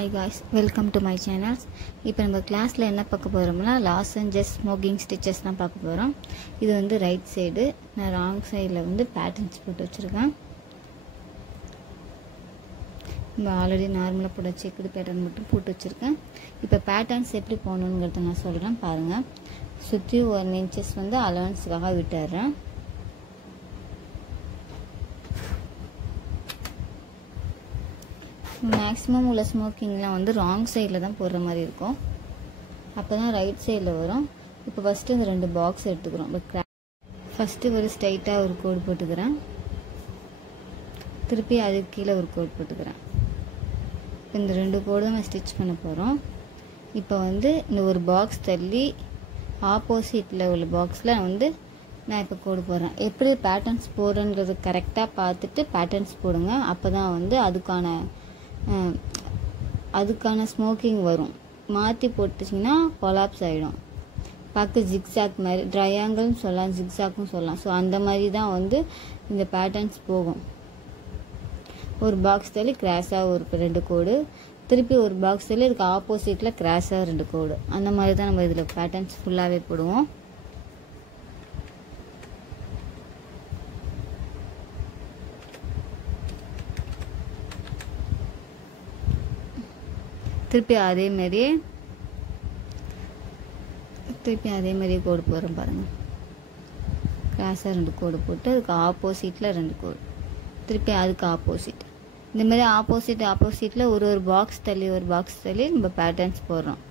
Hi guys, welcome to my channel. இப்போ நம்ம கிளாஸ்ல என்ன பார்க்க போறோம்னா லாசன்ஜஸ் ஸ்மோக்கிங் ஸ்டிச்சஸ் தான் பார்க்க போறோம். இது வந்து ரைட் சைடு, நான் ராங் சைடுல வந்து பேட்டர்ன்ஸ் போட்டு வச்சிருக்கேன். நம்ம ஆல்ரெடி நார்மலா போட செக்குடு பேட்டர்ன் மட்டும் போட்டு வச்சிருக்கேன். இப்போ பேட்டர்ன்ஸ் எப்படி போடணும்ங்கறத நான் சொல்றேன் பாருங்க. சுத்தி 1 இன்ச்சஸ் வந்து அலவன்ஸ்க்காக விட்டுறேன். மேக்ஸிமம் உள்ள ஸ்மோக்கிங்லாம் வந்து ராங் சைடில் தான் போடுற மாதிரி இருக்கும். அப்போ தான் ரைட் சைடில் வரும். இப்போ ஃபஸ்ட்டு இந்த 2 பாக்ஸ் எடுத்துக்கிறோம். ஃபஸ்ட்டு ஒரு ஸ்ட்ரைட்டாக ஒரு கோடு போட்டுக்கிறேன். திருப்பி அதுக்கு கீழே ஒரு கோடு போட்டுக்கிறேன். இந்த 2 கோடு தான் ஸ்டிச் பண்ண போகிறோம். இப்போ வந்து இந்த ஒரு பாக்ஸ் தள்ளி ஆப்போசிட்டில் உள்ள பாக்ஸில் வந்து நான் இப்போ கோடு போடுறேன். எப்படி பேட்டர்ன்ஸ் போடுறேங்கிறது கரெக்டாக பார்த்துட்டு பேட்டர்ன்ஸ் போடுங்க. அப்போ தான் வந்து அதுக்கான ஸ்மோக்கிங் வரும். மாற்றி போட்டுச்சிங்கன்னா கொலாப்ஸ் ஆகிடும். பார்க்க ஜிக்ஸாக் மாதிரி ட்ரையாங்கிள்னு சொல்லலாம், ஜிக்ஸாக்கும் சொல்லலாம். ஸோ அந்த மாதிரி தான் வந்து இந்த பேட்டர்ன்ஸ் போகும். ஒரு பாக்ஸ் தள்ளி கிராஸாக ஒரு 2 கோடு, திருப்பி ஒரு பாக்ஸ் தள்ளி இதுக்கு ஆப்போசிட்டில் கிராஸாக 2 கோடு. அந்த மாதிரி தான் நம்ம இதில் பேட்டர்ன்ஸ் ஃபுல்லாகவே போடுவோம். திருப்பி அதே மாதிரியே கோடு போடுறோம் பாருங்க. கிராஸாக 2 கோடு போட்டு அதுக்கு ஆப்போசிட்டில் 2 கோடு, திருப்பி அதுக்கு ஆப்போசிட். இந்த மாதிரி ஆப்போசிட்டில் ஒரு பாக்ஸ் தள்ளி நம்ம பேட்டர்ன்ஸ் போடுறோம்.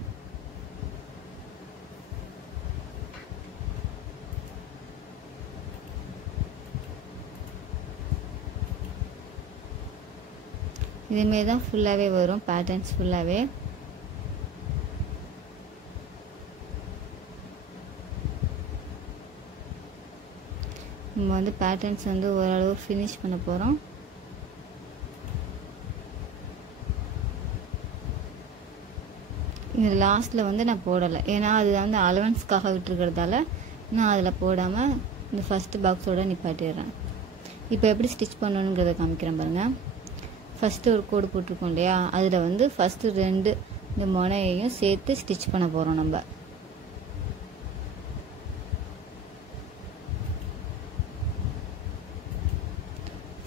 இதுமாரி தான் ஃபுல்லாகவே வரும் பேட்டர்ன்ஸ் ஃபுல்லாகவே. நம்ம வந்து பேட்டர்ன்ஸ் வந்து ஓரளவு ஃபினிஷ் பண்ண போகிறோம். இந்த லாஸ்ட்டில் வந்து நான் போடலை, ஏன்னா அது வந்து அலவன்ஸ்க்காக விட்டுருக்கிறதால நான் அதில் போடாமல் இந்த ஃபஸ்ட்டு பாக்ஸோடு நிப்பாட்டிடுறேன். இப்போ எப்படி ஸ்டிச் பண்ணணுங்கிறத காமிக்கிறேன் பாருங்கள். ஃபஸ்ட்டு ஒரு கோடு போட்டிருக்கோம் இல்லையா, அதில் வந்து ஃபஸ்ட்டு 2 இந்த முனையையும் சேர்த்து ஸ்டிச் பண்ண போகிறோம் நம்ம.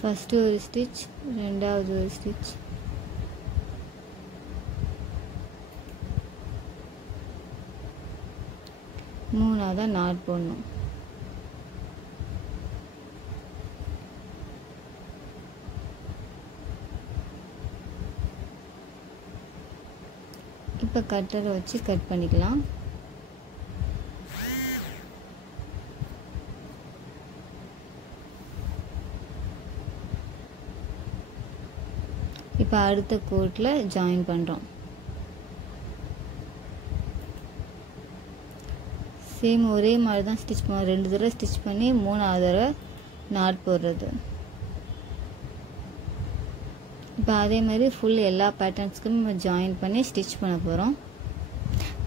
ஃபஸ்ட்டு ஒரு ஸ்டிச், ரெண்டாவது ஒரு ஸ்டிச், மூணாவதா நாட் போடணும். இப்போ கட்டரை வச்சு கட் பண்ணிக்கலாம். இப்போ அடுத்த கோட்டில் ஜாயின் பண்ணுறோம். சேம் ஒரே மாதிரி தான் ஸ்டிச் பண்ணுவோம். 2 தடவை ஸ்டிச் பண்ணி 3ஆவது தடவை நாட் போடுறது. இப்போ அதே மாதிரி ஃபுல் எல்லா பேட்டர்ன்ஸ்க்கும் நம்ம ஜாயின் பண்ணி ஸ்டிச் பண்ண போகிறோம்.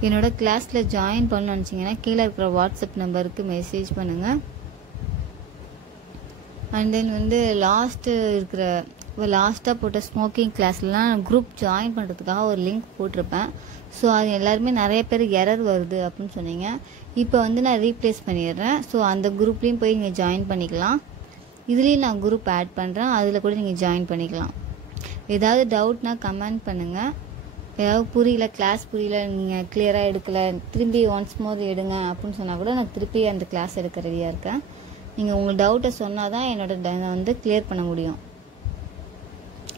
என்னோட கிளாஸில் ஜாயின் பண்ணணும்னு நினச்சிங்கன்னா கீழே இருக்கிற வாட்ஸ்அப் நம்பருக்கு மெசேஜ் பண்ணுங்கள். அண்ட் தென் வந்து லாஸ்ட்டாக போட்ட ஸ்மோக்கிங் கிளாஸ்லாம் குரூப் ஜாயின் பண்ணுறதுக்காக ஒரு லிங்க் போட்டிருப்பேன். ஸோ அது எல்லாருமே நிறைய பேர் எரர் வருது அப்படின்னு சொன்னீங்க. இப்போ வந்து நான் ரீப்ளேஸ் பண்ணிடுறேன். ஸோ அந்த குரூப்லேயும் போய் நீங்கள் ஜாயின் பண்ணிக்கலாம். இதுலேயும் நான் குரூப் ஆட் பண்ணுறேன், அதில் கூட நீங்கள் ஜாயின் பண்ணிக்கலாம். ஏதாவது டவுட்னா கமெண்ட் பண்ணுங்கள். ஏதாவது கிளாஸ் புரியல, நீங்கள் கிளியராக எடுக்கலை, திரும்பி ஒன்ஸ் மோர் எடுங்க அப்படின்னு சொன்னால் கூட நான் திருப்பி அந்த கிளாஸ் எடுக்க ரெடியாக இருக்கேன். நீங்கள் உங்கள் டவுட்டை சொன்னால் தான் என்னோட வந்து கிளியர் பண்ண முடியும்.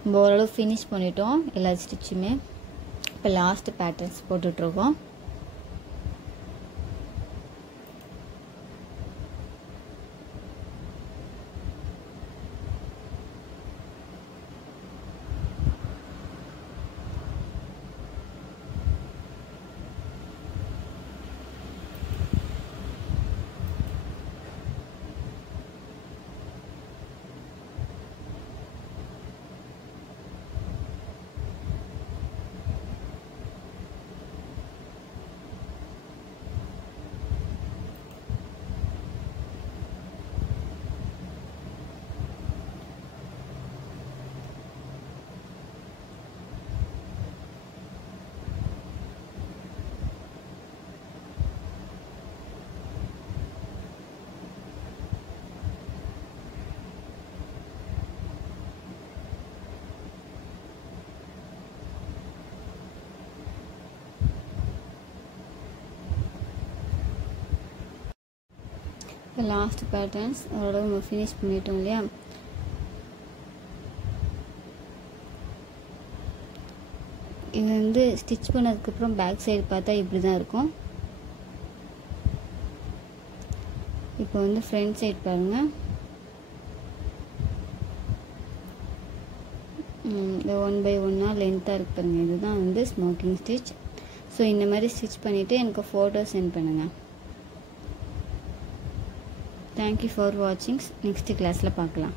நம்ம ஓரளவு ஃபினிஷ் பண்ணிட்டோம் எல்லா ஸ்டிச்சுமே. இப்போ லாஸ்ட் பேட்டர்ன்ஸ் போட்டுட்ருக்கோம். இப்போ லாஸ்ட் பேட்டர்ன்ஸ் அதோட நம்ம ஃபினிஷ் பண்ணிட்டோம் இல்லையா. இது வந்து ஸ்டிச் பண்ணதுக்கப்புறம் பேக் சைடு பார்த்தா இப்படி தான் இருக்கும். இப்போ வந்து ஃப்ரண்ட் சைடு பாருங்கள். இந்த 1 by 1 லென்த்தாக இருக்கு பாருங்கள். இதுதான் வந்து ஸ்மோக்கிங் ஸ்டிச். ஸோ இந்த மாதிரி ஸ்டிச் பண்ணிவிட்டு எனக்கு ஃபோட்டோ சென்ட் பண்ணுங்கள். தேங்க்யூ ஃபார் வாட்சிங். நெக்ஸ்ட் கிளாஸில் பார்க்கலாம்.